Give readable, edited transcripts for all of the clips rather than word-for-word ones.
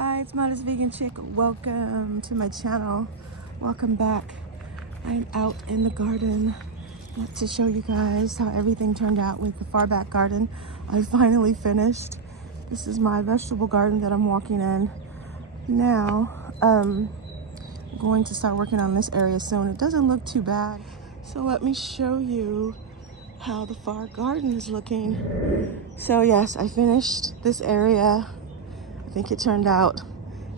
Hi, it's Modest Vegan Chick. Welcome to my channel. Welcome back. I'm out in the garden. Got to show you guys how everything turned out with the far back garden. I finally finished. This is my vegetable garden that I'm walking in now. I'm going to start working on this area soon. It doesn't look too bad. So let me show you how the far garden is looking. So yes, I finished this area. I think it turned out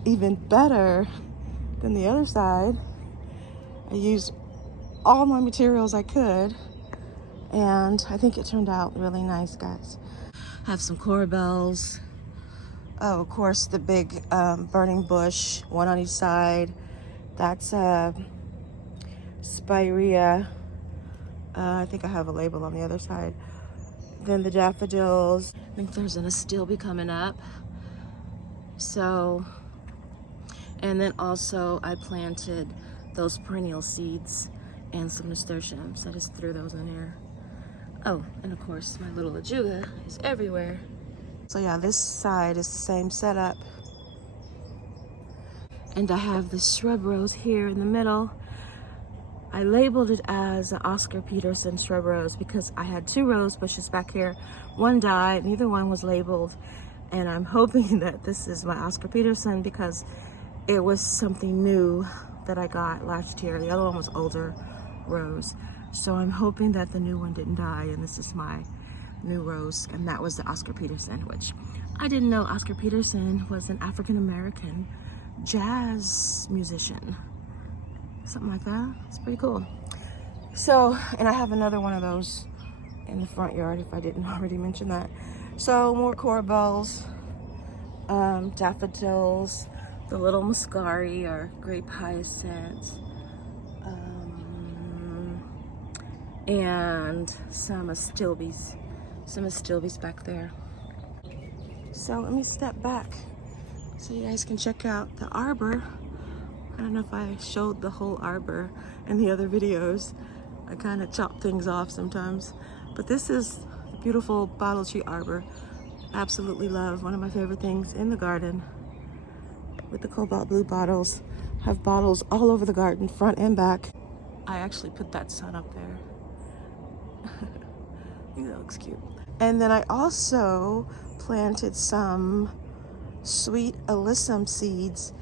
even better than the other side. I used all my materials I could, and I think it turned out really nice, guys. Have some corbels. Oh, of course, the big burning bush, one on each side. That's Spirea. I think I have a label on the other side. Then the daffodils. I think there's an astilbe coming up. So, and then also I planted those perennial seeds and some nasturtiums. I just threw those in here. Oh, and of course my little ajuga is everywhere. So yeah, this side is the same setup. And I have the shrub rose here in the middle. I labeled it as an Oscar Peterson shrub rose because I had two rose bushes back here. One died, neither one was labeled. And I'm hoping that this is my Oscar Peterson because it was something new that I got last year. The other one was older rose. So I'm hoping that the new one didn't die and this is my new rose. And that was the Oscar Peterson, which I didn't know Oscar Peterson was an African-American jazz musician. Something like that. It's pretty cool. So, and I have another one of those in the front yard if I didn't already mention that. So more corbels, daffodils, the little muscari or grape hyacinths, and some astilbes back there. So let me step back so you guys can check out the arbor. I don't know if I showed the whole arbor in the other videos. I kind of chop things off sometimes, but this is the beautiful bottle tree arbor. Absolutely love, one of my favorite things in the garden. With the cobalt blue bottles, have bottles all over the garden, front and back. I actually put that sun up there. I think that looks cute. And then I also planted some sweet alyssum seeds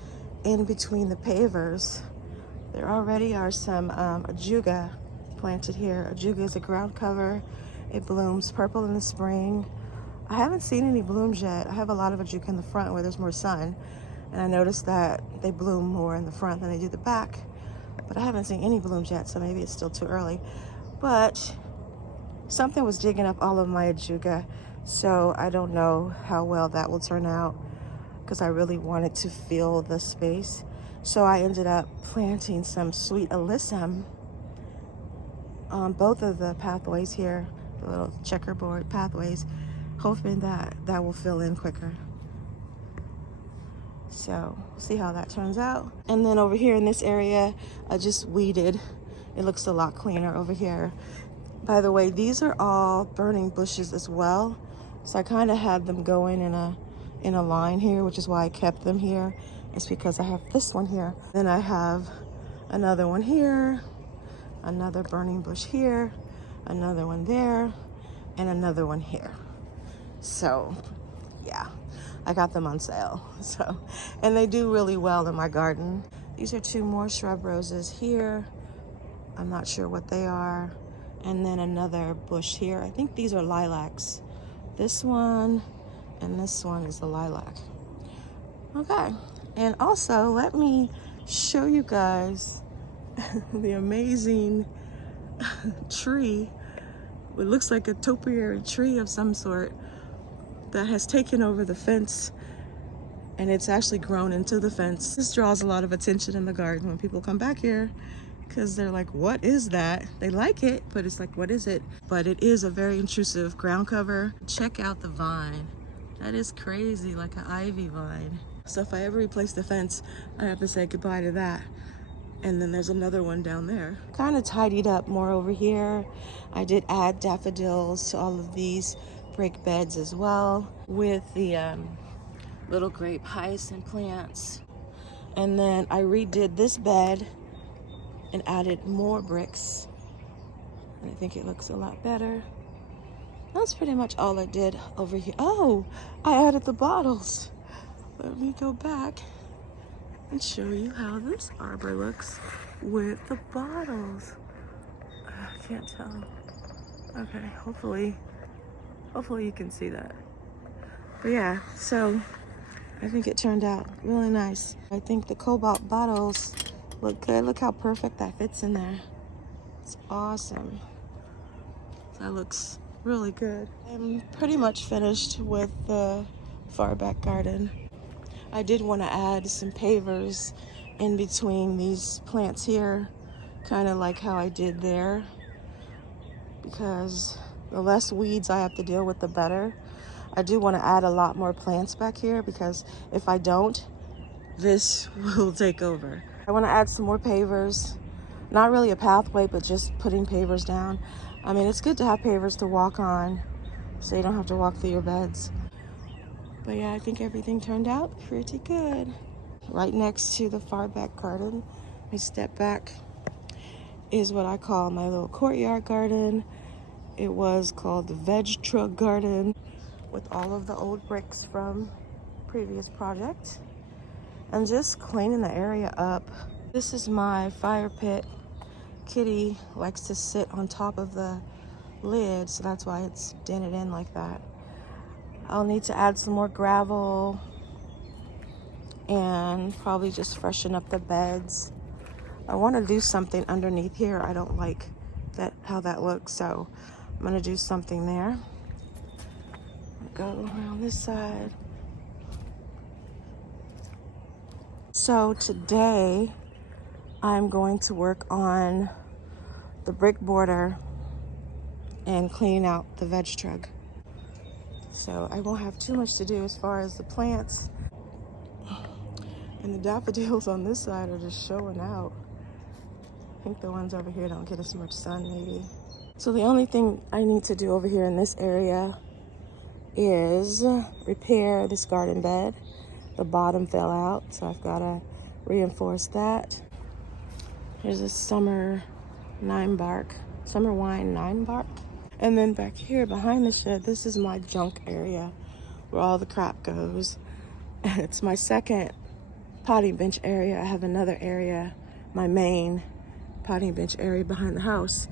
in between the pavers. There already are some ajuga planted here. Ajuga is a ground cover. It blooms purple in the spring. I haven't seen any blooms yet. I have a lot of ajuga in the front where there's more sun, and I noticed that they bloom more in the front than they do the back, but I haven't seen any blooms yet, so maybe it's still too early. But something was digging up all of my ajuga, so I don't know how well that will turn out because I really wanted to fill the space. So I ended up planting some sweet alyssum on both of the pathways here, the little checkerboard pathways, hoping that that will fill in quicker. So we'll see how that turns out. And then over here in this area, I just weeded. It looks a lot cleaner over here. By the way, these are all burning bushes as well. So I kind of had them going in a line here, which is why I kept them here. It's because I have this one here. Then I have another one here, another burning bush here, another one there, and another one here. So yeah, I got them on sale. So, and they do really well in my garden. These are two more shrub roses here. I'm not sure what they are. And then another bush here. I think these are lilacs. This one and this one is the lilac. Okay, and also let me show you guys the amazing tree. It looks like a topiary tree of some sort that has taken over the fence, and it's actually grown into the fence. This draws a lot of attention in the garden when people come back here because they're like, what is that? They like it, but it's like, what is it? But it is a very intrusive ground cover. Check out the vine. That is crazy, like an ivy vine. So if I ever replace the fence, I have to say goodbye to that. And then there's another one down there. Kind of tidied up more over here. I did add daffodils to all of these break beds as well with the little grape hyacinth plants. And then I redid this bed and added more bricks. And I think it looks a lot better. That's pretty much all I did over here. Oh, I added the bottles. Let me go back and show you how this arbor looks with the bottles. I can't tell. Okay, hopefully you can see that. But yeah, so I think it turned out really nice. I think the cobalt bottles look good. Look how perfect that fits in there. It's awesome. That looks really good. I'm pretty much finished with the far back garden. I did want to add some pavers in between these plants here, kind of like how I did there, because the less weeds I have to deal with, the better. I do want to add a lot more plants back here because if I don't, this will take over. I want to add some more pavers. Not really a pathway, but just putting pavers down. I mean, it's good to have pavers to walk on so you don't have to walk through your beds. But yeah, I think everything turned out pretty good. Right next to the far back garden, we step back, is what I call my little courtyard garden. It was called the veg truck garden with all of the old bricks from previous project and just cleaning the area up. This is my fire pit. Kitty likes to sit on top of the lid, so that's why it's dented in like that. I'll need to add some more gravel and probably just freshen up the beds. I want to do something underneath here. I don't like that how that looks, so I'm gonna do something there. Go around this side. So today I'm going to work on the brick border and cleaning out the veg truck. So I won't have too much to do as far as the plants. And the daffodils on this side are just showing out. I think the ones over here don't get as much sun maybe. So the only thing I need to do over here in this area is repair this garden bed. The bottom fell out, so I've got to reinforce that. Here's a summer wine 9 bark. And then back here behind the shed, this is my junk area where all the crap goes. It's my second potting bench area. I have another area, my main potting bench area behind the house.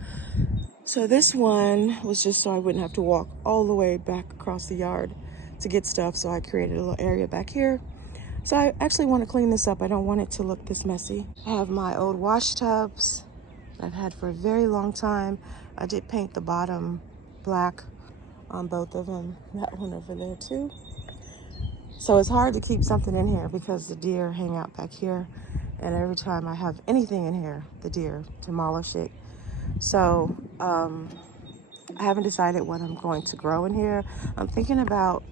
So this one was just so I wouldn't have to walk all the way back across the yard to get stuff. So I created a little area back here. So I actually want to clean this up. I don't want it to look this messy. I have my old wash tubs I've had for a very long time. I did paint the bottom black on both of them. That one over there too. So it's hard to keep something in here because the deer hang out back here. And every time I have anything in here, the deer demolish it. So I haven't decided what I'm going to grow in here. I'm thinking about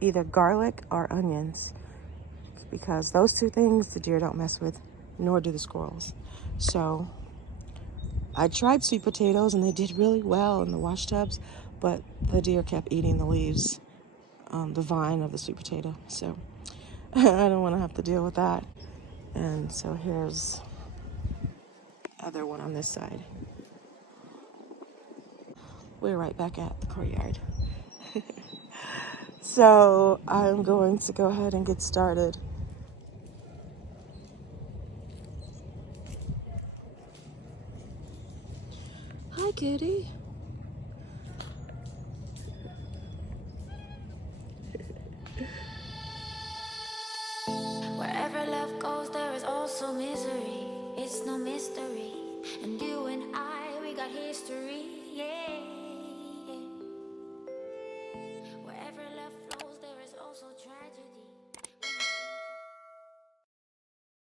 either garlic or onions, because those two things the deer don't mess with, nor do the squirrels. So I tried sweet potatoes and they did really well in the wash tubs, but the deer kept eating the leaves, the vine of the sweet potato. So I don't want to have to deal with that. And so here's the other one on this side. We're right back at the courtyard. So I'm going to go ahead and get started. Hi, kitty. Wherever love goes, there is also misery. It's no mystery. And you and I, we got history, yeah.